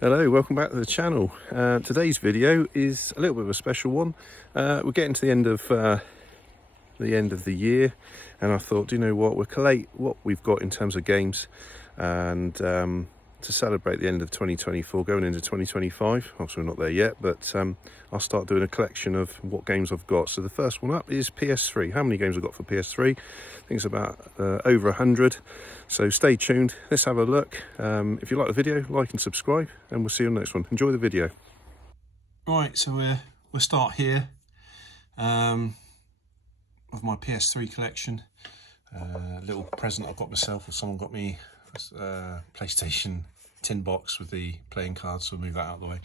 Hello, welcome back to the channel. Today's video is a little bit of a special one. We're getting to the end of the year, and I thought, do you know what, we'll collate what we've got in terms of games, and to celebrate the end of 2024 going into 2025. Obviously we're not there yet, but I'll start doing a collection of what games I've got. So the first one up is PS3. How many games I've got for PS3? I think it's about over 100. So stay tuned, let's have a look. If you like the video, like and subscribe, and we'll see you on the next one. Enjoy the video. Right, so we'll start here with my PS3 collection. A little present I got myself, or someone got me, PlayStation tin box with the playing cards, so we'll move that out of the way.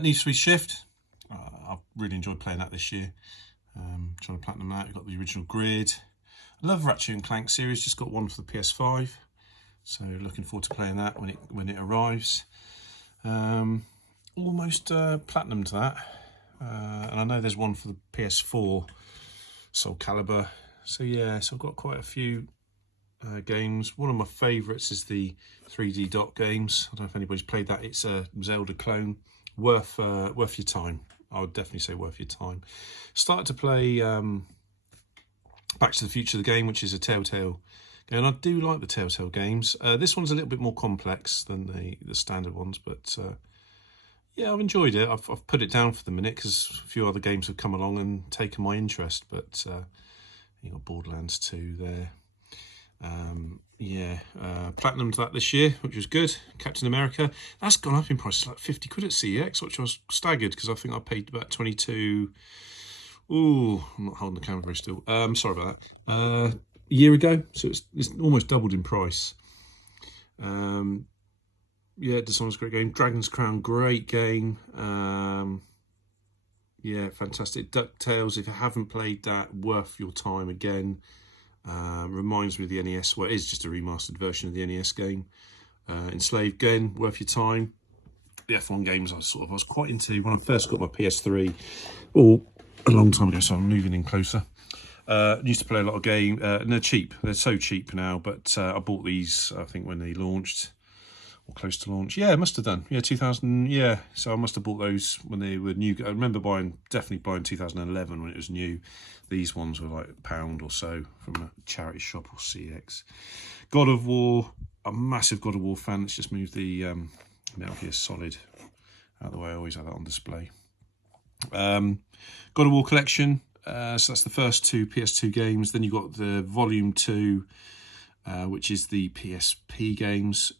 Need for Speed Shift. I've really enjoyed playing that this year. Trying to platinum that. We've got the original Grid. I love Ratchet and Clank series, just got one for the PS5, so looking forward to playing that when it arrives. Almost platinumed that, and I know there's one for the PS4, Soul Calibur. So yeah, so I've got quite a few games. One of my favourites is the 3D Dot games. I don't know if anybody's played that. It's a Zelda clone. Worth your time. I would definitely say worth your time. Started to play Back to the Future, the game, which is a Telltale game, and I do like the Telltale games. This one's a little bit more complex than the standard ones, but yeah, I've enjoyed it. I've put it down for the minute because a few other games have come along and taken my interest, but you got Borderlands 2 there. Yeah, platinumed that this year, which was good. Captain America, that's gone up in price. It's like 50 quid at CEX, which I was staggered because I think I paid about 22. Ooh, I'm not holding the camera very still. Sorry about that. A year ago, so it's almost doubled in price. Yeah, Dishonored's a great game. Dragon's Crown, great game. Yeah, fantastic. DuckTales, if you haven't played that, worth your time again. Reminds me of the NES, well, it is just a remastered version of the NES game. Enslaved, again, worth your time. The F1 games I was quite into when I first got my PS3, or a long time ago, so I'm moving in closer. Used to play a lot of games, and they're cheap. They're so cheap now, but I bought these, I think, when they launched, or close to launch. Yeah, it must have done. Yeah, 2000. Yeah, so I must have bought those when they were new. I remember definitely buying 2011 when it was new. These ones were like £1 or so from a charity shop or CX. God of War. I'm a massive God of War fan. Let's just move the Metal Gear Solid out of the way. I always have that on display. God of War collection. So that's the first two PS2 games. Then you've got the Volume 2, which is the PSP games.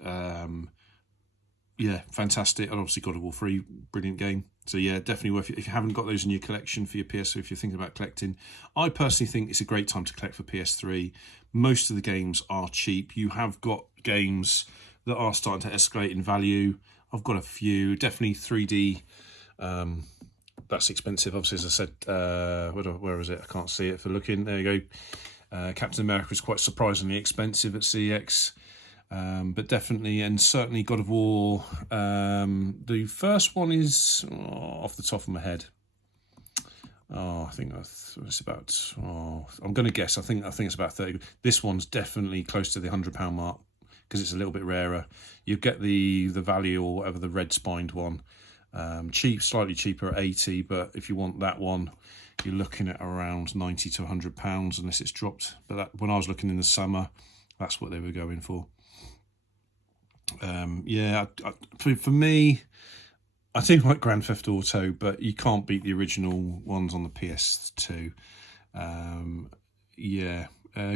Yeah, fantastic. And obviously God of War 3, brilliant game. So yeah, definitely worth it. If you haven't got those in your collection for your PS3, if you're thinking about collecting, I personally think it's a great time to collect for PS3. Most of the games are cheap. You have got games that are starting to escalate in value. I've got a few, definitely 3D. That's expensive, obviously, as I said. Where is it? I can't see it for looking. There you go. Captain America is quite surprisingly expensive at CX. But definitely and certainly God of War. The first one is off the top of my head. I think it's about. I'm going to guess. I think it's about 30. This one's definitely close to the £100 mark because it's a little bit rarer. You get the value or whatever, the red spined one. Cheap, slightly cheaper at 80, but if you want that one, you're looking at around £90 to £100 unless it's dropped. But when I was looking in the summer, that's what they were going for. Yeah, for me, I do like Grand Theft Auto, but you can't beat the original ones on the PS2. Yeah,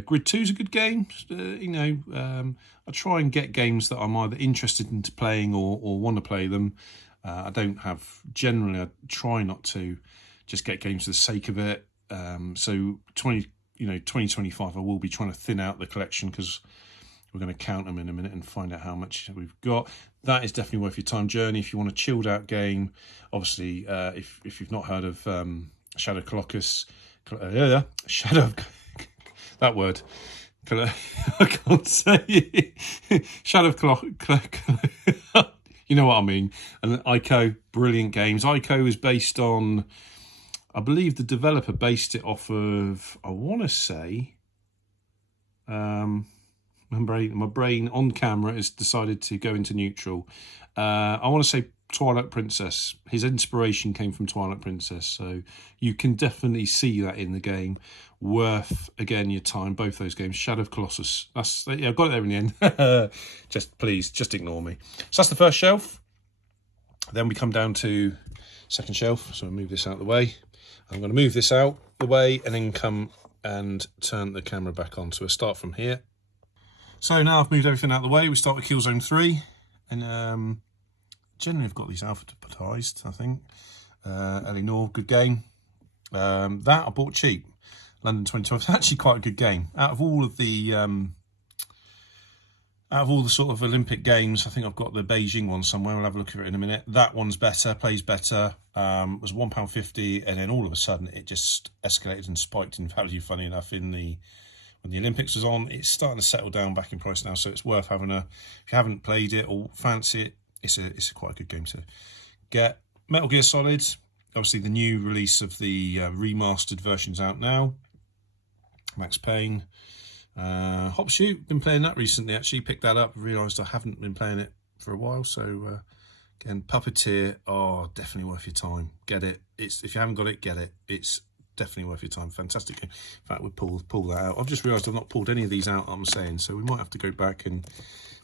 Grid 2 is a good game. I try and get games that I'm either interested into playing or want to play them. I don't have, generally, I try not to just get games for the sake of it. So 2025, I will be trying to thin out the collection because we're going to count them in a minute and find out how much we've got. That is definitely worth your time. Journey, if you want a chilled out game, obviously, if you've not heard of Shadow Colossus, Shadow, that word, I can't say it. Shadow Colossus, you know what I mean. And Ico, brilliant games. Ico is based on, I believe the developer based it off of, I want to say, My brain on camera has decided to go into neutral. I want to say Twilight Princess. His inspiration came from Twilight Princess, so you can definitely see that in the game. Worth, again, your time, both those games. Shadow of Colossus. Yeah, I got it there in the end. Please, just ignore me. So that's the first shelf. Then we come down to second shelf. So I'll move this out of the way. I'm going to move this out the way and then come and turn the camera back on. So we'll start from here. So now I've moved everything out of the way. We start with Killzone 3. And generally I've got these alphabetized, I think. Eleanor, good game. That I bought cheap. London 2012. It's actually quite a good game. Out of all the sort of Olympic games, I think I've got the Beijing one somewhere. We'll have a look at it in a minute. That one's better, plays better. It was £1.50, and then all of a sudden it just escalated and spiked in value. Funny enough, when the Olympics was on, it's starting to settle down back in price now. So it's worth having if you haven't played it or fancy it, it's a quite a good game to get. Metal Gear Solid, obviously the new release of the remastered version's out now. Max Payne. Hop Shoot, been playing that recently actually, picked that up, realised I haven't been playing it for a while, so again, Puppeteer, definitely worth your time, get it, if you haven't got it, get it, it's definitely worth your time, fantastic game. In fact, we'll pull that out. I've just realised I've not pulled any of these out, I'm saying, so we might have to go back and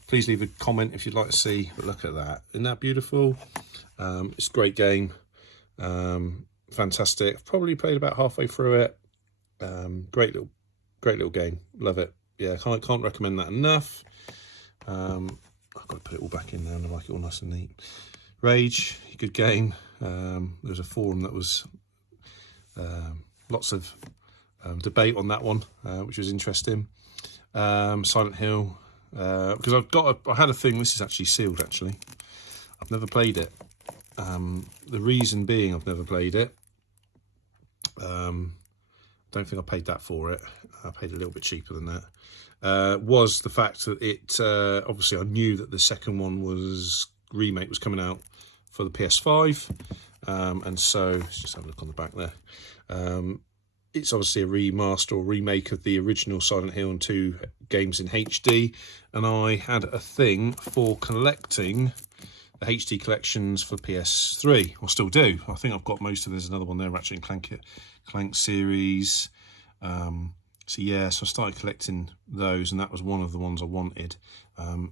please leave a comment if you'd like to see, but look at that, isn't that beautiful? It's a great game, fantastic. I've probably played about halfway through it. Great little game, love it. Yeah, can't recommend that enough. I've got to put it all back in there and I like it all nice and neat. Rage, good game. There was a forum that was lots of debate on that one, which was interesting. Silent Hill, because I had a thing. This is actually sealed. Actually, I've never played it. The reason being, I've never played it. Don't think I paid that for it. I paid a little bit cheaper than that. Was the fact that it obviously I knew that the second one remake was coming out for the PS5, and so let's just have a look on the back there. It's obviously a remaster or remake of the original Silent Hill and 2 games in HD, and I had a thing for collecting the HD collections for PS3. I still do. I think I've got most of them. There's another one there, Ratchet and Clank series. So I started collecting those, and that was one of the ones I wanted.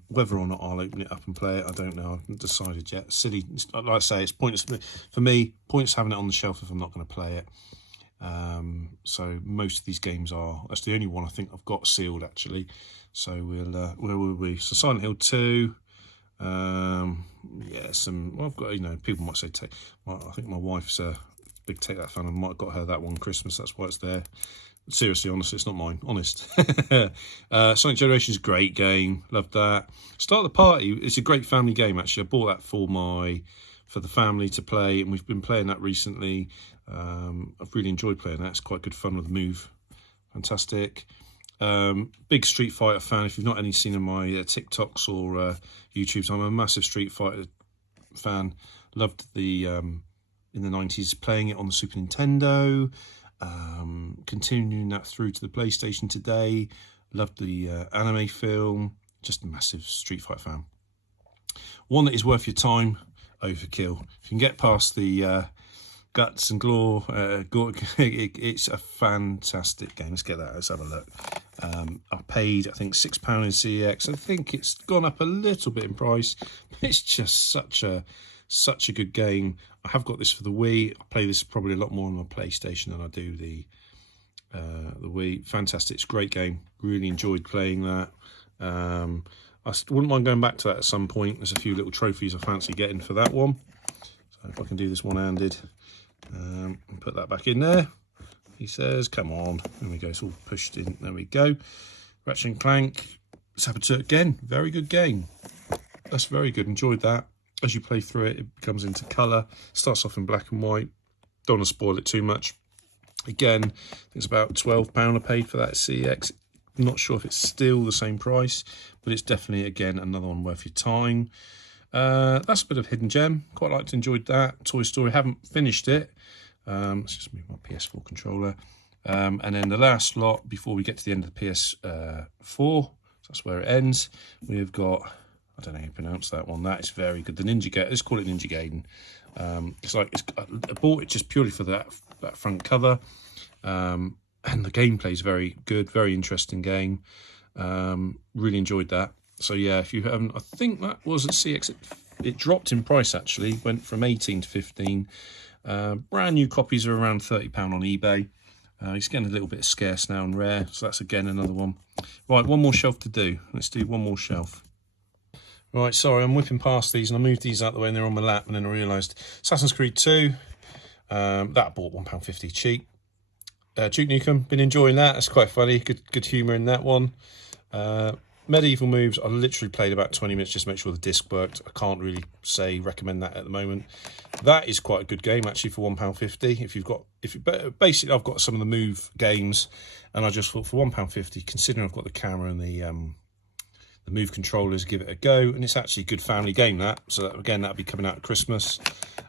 Whether or not I'll open it up and play it, I don't know. I haven't decided yet. Silly, like I say, it's pointless for me. Pointless having it on the shelf if I'm not going to play it. So most of these games that's the only one I think I've got sealed actually. So where will we? So Silent Hill 2. I've got, people might say I think my wife's a big Take That fan. I might have got her that one Christmas, that's why it's there. Seriously, honestly, it's not mine, honest. Sonic Generation's a great game, loved that. Start the Party, it's a great family game actually. I bought that for the family to play, and we've been playing that recently. I've really enjoyed playing that. It's quite good fun with the move, fantastic. Big Street Fighter fan. If you've not any seen my TikToks or YouTubes, I'm a massive Street Fighter fan. Loved the in the 90s playing it on the Super Nintendo, continuing that through to the PlayStation today. Loved the anime film. Just a massive Street Fighter fan. One that is worth your time, Overkill. If you can get past the guts and gore, it's a fantastic game. Let's get that, let's have a look. I paid, I think, £6 in CEX. I think it's gone up a little bit in price, but it's just such a good game. I have got this for the Wii. I play this probably a lot more on my PlayStation than I do the Wii. Fantastic, it's a great game. Really enjoyed playing that. I wouldn't mind going back to that at some point. There's a few little trophies I fancy getting for that one. So if I can do this one-handed, and put that back in there. He says, come on. There we go, it's all pushed in. There we go. Ratchet and Clank, Saboteur again. Very good game. That's very good, enjoyed that. As you play through it, it comes into colour. Starts off in black and white. Don't want to spoil it too much. Again, I think it's about £12 I paid for that CX. Not sure if it's still the same price, but it's definitely, again, another one worth your time. That's a bit of hidden gem. Quite liked, enjoyed that. Toy Story, haven't finished it. Let's just move my PS4 controller. And then the last lot before we get to the end of the PS4 that's where it ends. We've got, I don't know how you pronounce that one. That is very good. The Ninja Gaiden. Let's call it Ninja Gaiden. I bought it just purely for that front cover, and the gameplay is very good. Very interesting game. Really enjoyed that. So yeah, if you haven't, I think that was at CX. It dropped in price actually. Went from 18 to 15. Brand new copies are around £30 on eBay. It's getting a little bit scarce now and rare, so that's again another one. Right, one more shelf to do. Let's do one more shelf. Right, sorry, I'm whipping past these and I moved these out the way and they're on my lap, and then I realised Assassin's Creed 2, that I bought £1.50 cheap. Duke Nukem, been enjoying that. It's quite funny, good humour in that one. Medieval Moves, I literally played about 20 minutes just to make sure the disc worked. I can't really recommend that at the moment. That is quite a good game actually for £1.50. Basically I've got some of the Move games, and I just thought for £1.50, considering I've got the camera and the Move controllers, give it a go. And it's actually a good family game, that. So again, that'll be coming out at Christmas.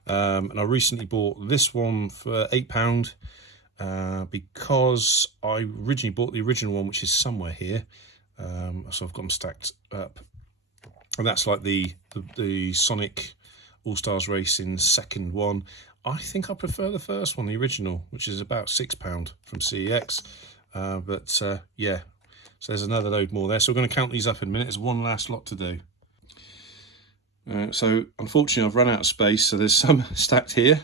And I recently bought this one for £8 because I originally bought the original one, which is somewhere here. So I've got them stacked up, and that's like the Sonic All-Stars Racing second one. I think I prefer the first one, the original, which is about £6 from CEX. Yeah, so there's another load more there. So we're going to count these up in a minute. There's one last lot to do. So unfortunately I've run out of space, so there's some stacked here.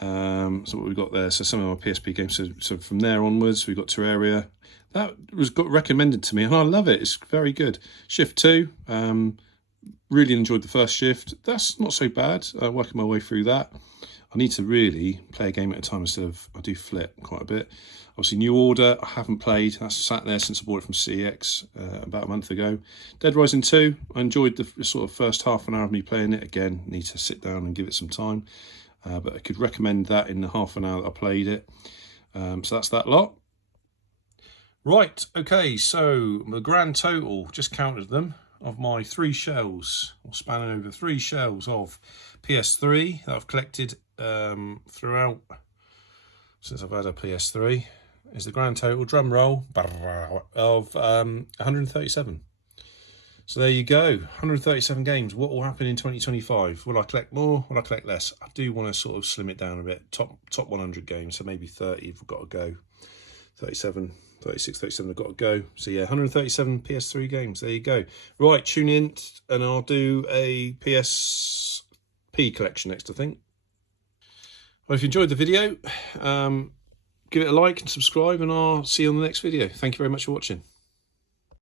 So what we've got there, so some of our PSP games, so from there onwards we've got Terraria. That got recommended to me and I love it. It's very good. Shift 2, really enjoyed the first Shift. That's not so bad, working my way through that. I need to really play a game at a time instead of, I do flip quite a bit. Obviously New Order, I haven't played. That's sat there since I bought it from CEX about a month ago. Dead Rising 2, I enjoyed the sort of first half an hour of me playing it. Again, need to sit down and give it some time. But I could recommend that in the half an hour that I played it. So that's that lot. Right, okay, so the grand total, just counted them, of my 3 shells, or spanning over 3 shells of PS3 that I've collected throughout since I've had a PS3, is the grand total, drum roll, of 137. So there you go, 137 games. What will happen in 2025? Will I collect more? Will I collect less? I do want to sort of slim it down a bit. Top 100 games, so maybe 30 if we've got to go. 37, 36, 37 I've got to go. So yeah, 137 PS3 games. There you go. Right, tune in and I'll do a PSP collection next, I think. Well, if you enjoyed the video, give it a like and subscribe, and I'll see you on the next video. Thank you very much for watching.